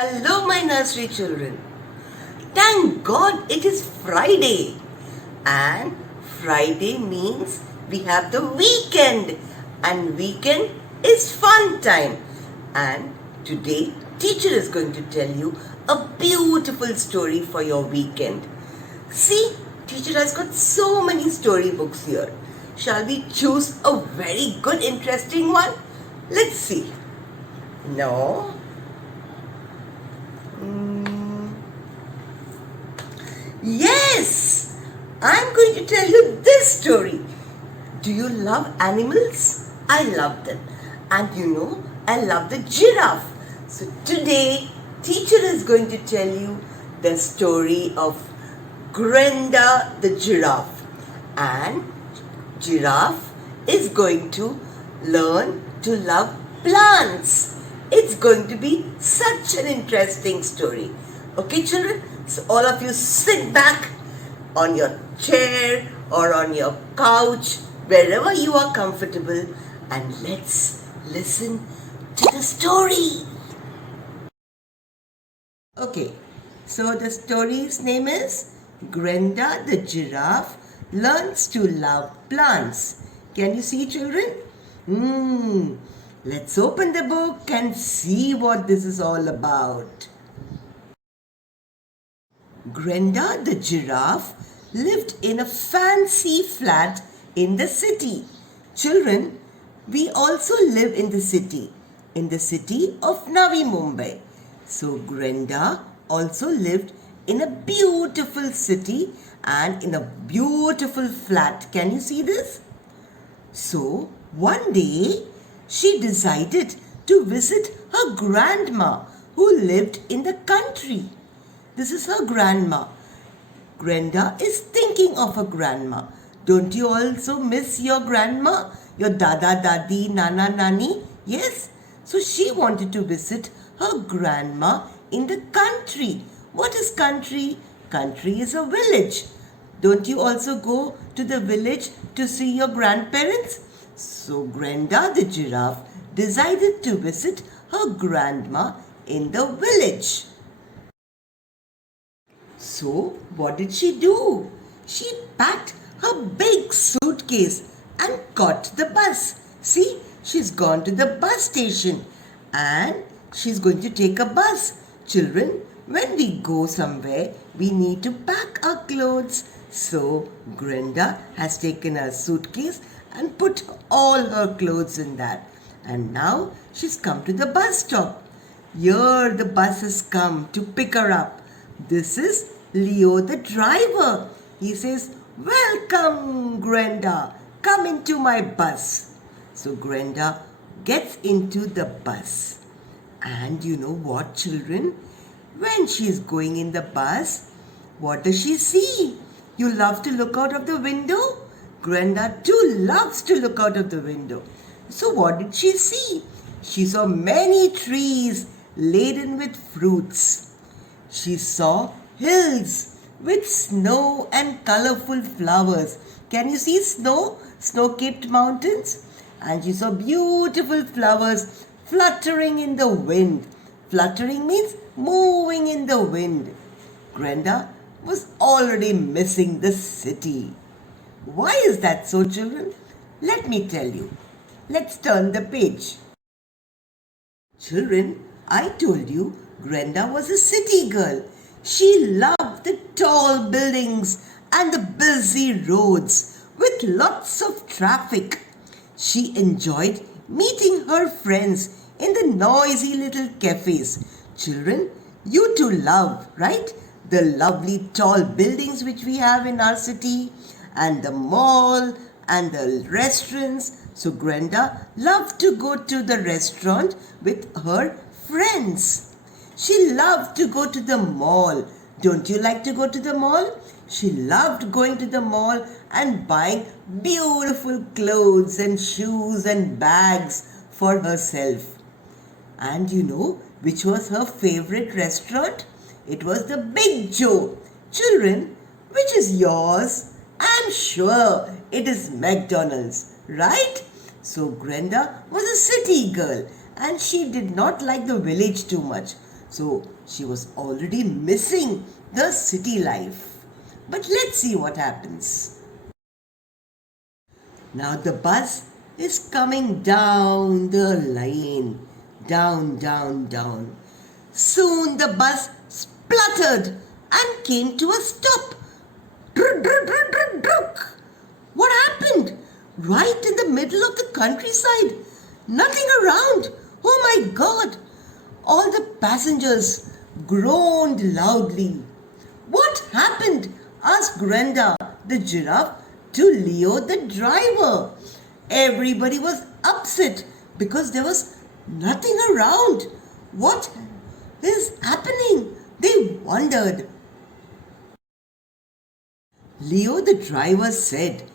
Hello, my nursery children. Thank God it is Friday. And Friday means we have the weekend. And weekend is fun time. And today, teacher is going to tell you a beautiful story for your weekend. See, teacher has got so many storybooks here. Shall we choose a very good, interesting one? Let's see. No. Yes, I'm going to tell you this story. Do you love animals? I love them. And I love the giraffe. So today, teacher is going to tell you the story of Grenda the giraffe. And giraffe is going to learn to love plants. It's going to be such an interesting story. Okay, children? So all of you sit back on your chair or on your couch, wherever you are comfortable, and let's listen to the story. Okay, so the story's name is Grenda the giraffe learns to love plants. Can you see, children? Let's open the book and see what this is all about. Grenda the giraffe lived in a fancy flat in the city. Children, we also live in the city of Navi Mumbai. So Grenda also lived in a beautiful city and in a beautiful flat. Can you see this? So one day she decided to visit her grandma who lived in the country. This is her grandma. Grenda is thinking of her grandma. Don't you also miss your grandma? Your dada, dadi, nana, nani? Yes? So she wanted to visit her grandma in the country. What is country? Country is a village. Don't you also go to the village to see your grandparents? So Grenda the giraffe decided to visit her grandma in the village. So, what did she do? She packed her big suitcase and caught the bus. See, she's gone to the bus station and she's going to take a bus. Children, when we go somewhere, we need to pack our clothes. So, Grenda has taken her suitcase and put all her clothes in that. And now she's come to the bus stop. Here the bus has come to pick her up. This is Leo the driver. He says, "Welcome, Grenda. Come into my bus." So Grenda gets into the bus. And you know what, children? When she is going in the bus, what does she see? You love to look out of the window? Grenda too loves to look out of the window. So what did she see? She saw many trees laden with fruits. She saw hills with snow and colorful flowers. Can you see snow? Snow-capped mountains? And she saw beautiful flowers fluttering in the wind. Fluttering means moving in the wind. Grenda was already missing the city. Why is that so, children? Let me tell you. Let's turn the page. Children, I told you Grenda was a city girl. She loved the tall buildings and the busy roads with lots of traffic. She enjoyed meeting her friends in the noisy little cafes. Children, you too love, right? The lovely tall buildings which we have in our city and the mall and the restaurants. So Grenda loved to go to the restaurant with her friends. She loved to go to the mall. Don't you like to go to the mall? She loved going to the mall and buying beautiful clothes and shoes and bags for herself. And you know which was her favorite restaurant? It was the Big Joe. Children, which is yours? I'm sure it is McDonald's, right? So Grenda was a city girl and she did not like the village too much. So she was already missing the city life. But let's see what happens. Now the bus is coming down the lane. Down, down, down. Soon the bus spluttered and came to a stop. Druk, druk, druk, druk, druk. What happened? Right in the middle of the countryside. Nothing around. Oh my God. All the passengers groaned loudly. What happened? Asked Grenda the giraffe to Leo the driver. Everybody was upset because there was nothing around. What is happening? They wondered. Leo the driver said,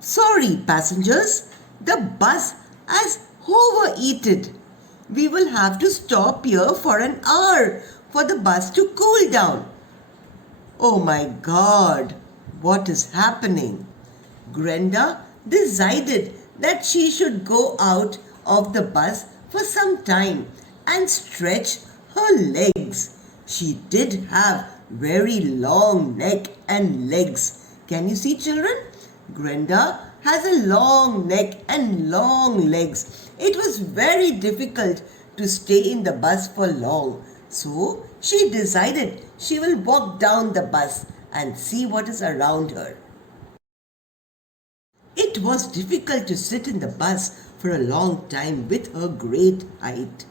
"Sorry, passengers, the bus has overheated. We will have to stop here for an hour for the bus to cool down." Oh my God, what is happening? Grenda decided that she should go out of the bus for some time and stretch her legs. She did have very long neck and legs. Can you see, children? Grenda has a long neck and long legs. It was very difficult to stay in the bus for long. So she decided she will walk down the bus and see what is around her. It was difficult to sit in the bus for a long time with her great height.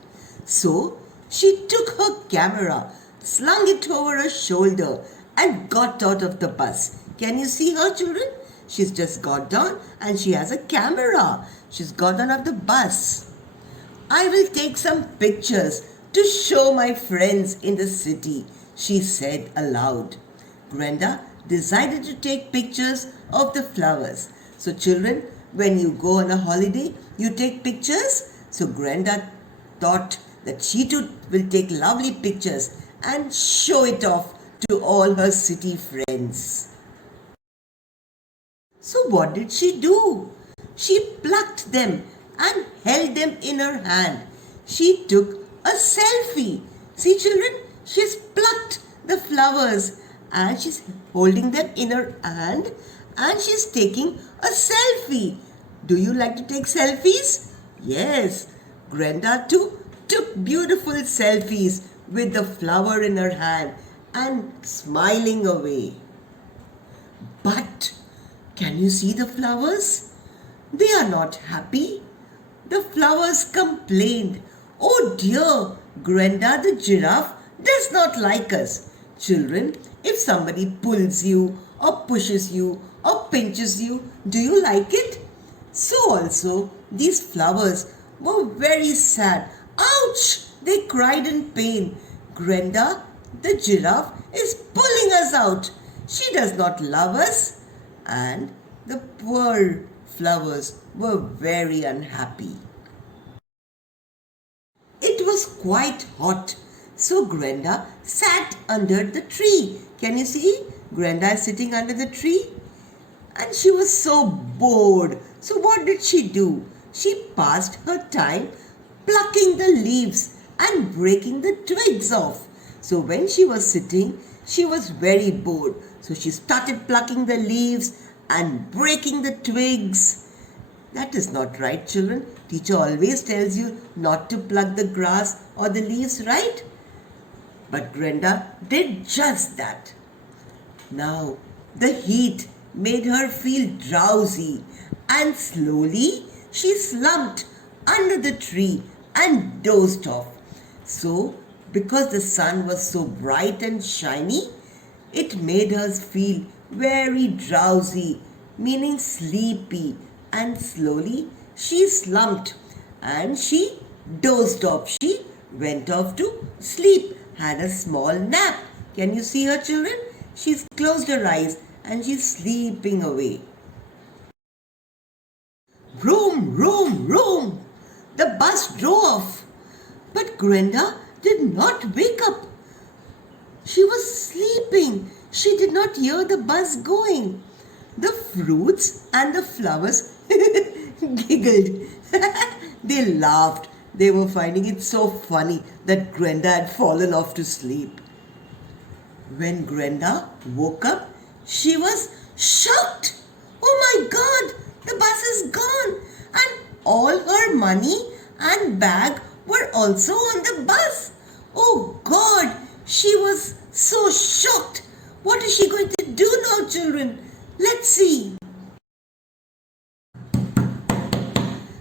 So she took her camera, slung it over her shoulder and got out of the bus. Can you see her, children? She's just got down and she has a camera. She's got out of the bus. "I will take some pictures to show my friends in the city," she said aloud. Grenda decided to take pictures of the flowers. So children, when you go on a holiday, you take pictures. So Grenda thought that she too will take lovely pictures and show it off to all her city friends. So what did she do? She plucked them and held them in her hand. She took a selfie. See, children, she's plucked the flowers and she's holding them in her hand and she's taking a selfie. Do you like to take selfies? Yes, Grenda too took beautiful selfies with the flower in her hand and smiling away. But can you see the flowers? They are not happy. The flowers complained, "Oh dear, Grenda the giraffe does not like us." Children, if somebody pulls you or pushes you or pinches you, do you like it? So also, these flowers were very sad. "Ouch!" they cried in pain. "Grenda the giraffe is pulling us out. She does not love us." And the poor flowers were very unhappy. It was quite hot, so Grenda sat under the tree. Can you see? Grenda is sitting under the tree and she was so bored. So what did she do? She passed her time plucking the leaves and breaking the twigs off. So when she was sitting, she was very bored. So she started plucking the leaves and breaking the twigs. That is not right, children. Teacher always tells you not to pluck the grass or the leaves, right? But Grenda did just that. Now, the heat made her feel drowsy and slowly she slumped under the tree and dozed off. So, because the sun was so bright and shiny, it made her feel very drowsy, meaning sleepy, and slowly she slumped and she dozed off. She went off to sleep, had a small nap. Can you see her, children? She's closed her eyes and she's sleeping away. Vroom, vroom, vroom. The bus drove off. But Grenda did not wake up. She was sleeping. She did not hear the bus going. The fruits and the flowers giggled. They laughed They were finding it so funny that Grenda had fallen off to sleep. When Grenda woke up, she was shocked. Oh my God, the bus is gone and all her money and bag were also on the bus. Oh God, she was so shocked. What is she going to do now, children? Let's see.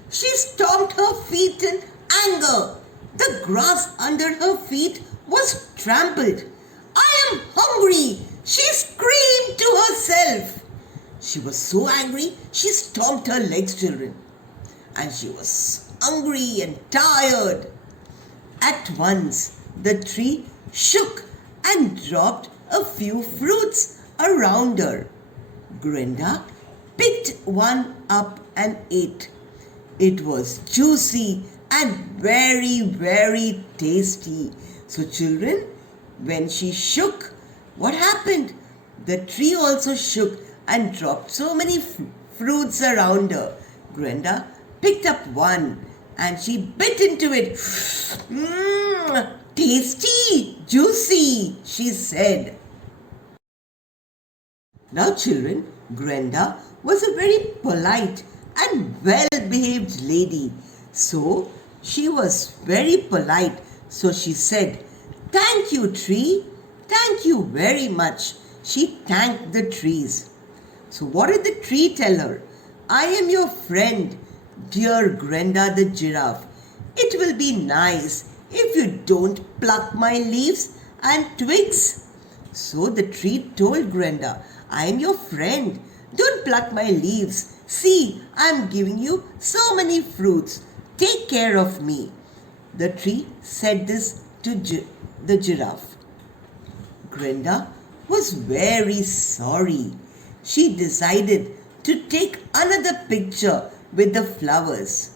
She stomped her feet in anger. The grass under her feet was trampled. I am hungry, she screamed to herself. She was so angry, she stomped her legs, children. And she was hungry and tired. At once, the tree shook and dropped a few fruits around her. Grenda picked one up and ate. It was juicy and very, very tasty. So, children, when she shook, what happened? The tree also shook and dropped so many fruits around her. Grenda picked up one and she bit into it. Tasty, juicy, she said. Now, children, Grenda was a very polite and well-behaved lady. So, she was very polite. So, she said, "Thank you, tree. Thank you very much." She thanked the trees. So, what did the tree tell her? "I am your friend, dear Grenda the giraffe. It will be nice if you don't pluck my leaves and twigs." So the tree told Grenda, "I am your friend. Don't pluck my leaves. See, I am giving you so many fruits. Take care of me." The tree said this to the giraffe. Grenda was very sorry. She decided to take another picture with the flowers.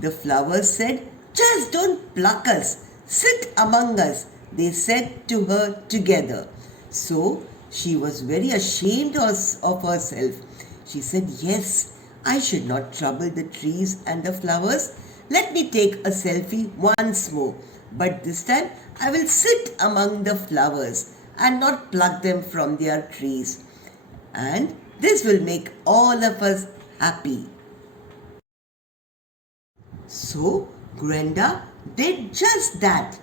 The flowers said, "Just don't pluck us. Sit among us," they said to her together. So she was very ashamed of herself. She said, "Yes, I should not trouble the trees and the flowers. Let me take a selfie once more. But this time I will sit among the flowers and not pluck them from their trees. And this will make all of us happy." So Grenda did just that.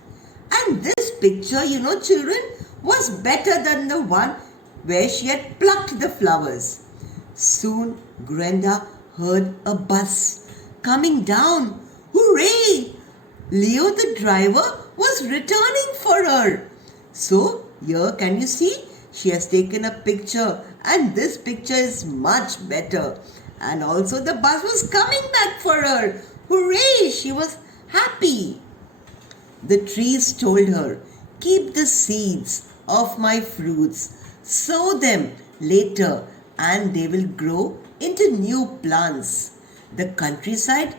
And this picture, children, was better than the one where she had plucked the flowers. Soon Grenda heard a bus coming down. Hooray! Leo the driver was returning for her. So here, can you see? She has taken a picture and this picture is much better. And also the bus was coming back for her. Hooray! She was happy. The trees told her, "Keep the seeds of my fruits, sow them later and they will grow into new plants. The countryside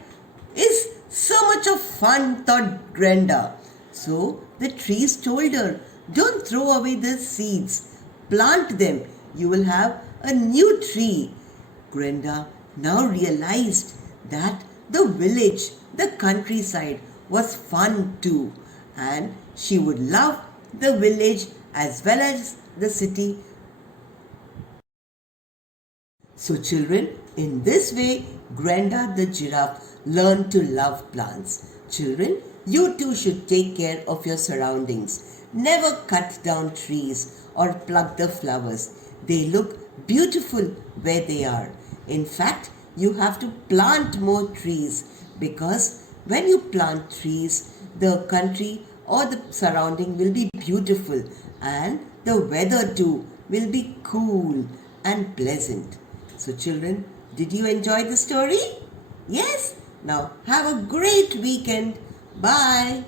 is so much of fun," thought Grenda. So the trees told her, "Don't throw away the seeds. Plant them. You will have a new tree." Grenda now realized that the village, the countryside was fun too, and she would love the village as well as the city. So children, in this way, Grenda the giraffe learned to love plants. Children, you too should take care of your surroundings. Never cut down trees or pluck the flowers. They look beautiful where they are. In fact, you have to plant more trees, because when you plant trees, the country or the surrounding will be beautiful and the weather too will be cool and pleasant. So children, did you enjoy the story? Yes? Now have a great weekend. Bye.